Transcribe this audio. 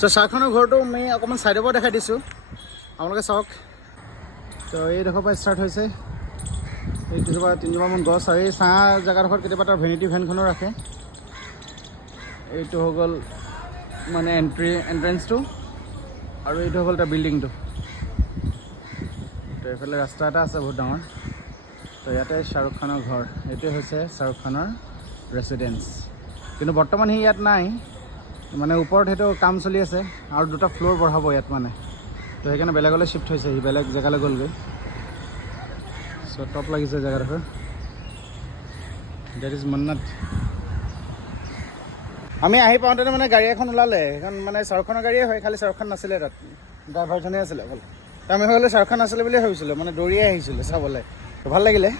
চ' শ্বাহৰুখ খানৰ ঘৰটো আমি অকণমান ছাইডৰ পৰা দেখাই দিছোঁ, আপোনালোকে চাওক। তো এইডোখৰ পৰা ষ্টাৰ্ট হৈছে, এই দুজোপা তিনিজোপামান গছ, আৰু এই ছাঁ জেগাডোখৰত কেতিয়াবা তাৰ ভেনিটি ভেনখনো ৰাখে। এইটো হৈ গ'ল মানে এণ্ট্ৰেঞ্চটো, আৰু এইটো হৈ গ'ল তাৰ বিল্ডিংটো। তো এইফালে ৰাস্তা এটা আছে বহুত ডাঙৰ। তো ইয়াতে শ্বাহৰুখ খানৰ ঘৰ, এইটোৱে হৈছে শ্বাহৰুখ খানৰ ৰেচিডেঞ্চ। কিন্তু বৰ্তমান সি ইয়াত নাই, মানে ওপৰত সেইটো কাম চলি আছে আৰু 2টা ফ্ল'ৰ বঢ়াব ইয়াত মানে। তো সেইকাৰণে বেলেগলৈ শ্বিফ্ট হৈছে, সি বেলেগ জেগালৈ গ'লগৈ। চ' টপ লাগিছে জেগাডোখৰ, ডেট ইজ মন্নাত। আমি আহি পাওঁতে মানে গাড়ী এখন ওলালে, সেইখন মানে শ্বাহৰুখ খানৰ গাড়ীয়ে হয়, খালি শ্বাহৰুখ খান নাছিলে তাত, ড্ৰাইভাৰজনে আছিলে অকল। তো আমি হ'লে শ্বাহৰুখ খান আছিলে বুলিয়ে ভাবিছিলোঁ, মানে দৌৰিয়ে আহিছিলোঁ চাবলৈ। তো ভাল লাগিলে।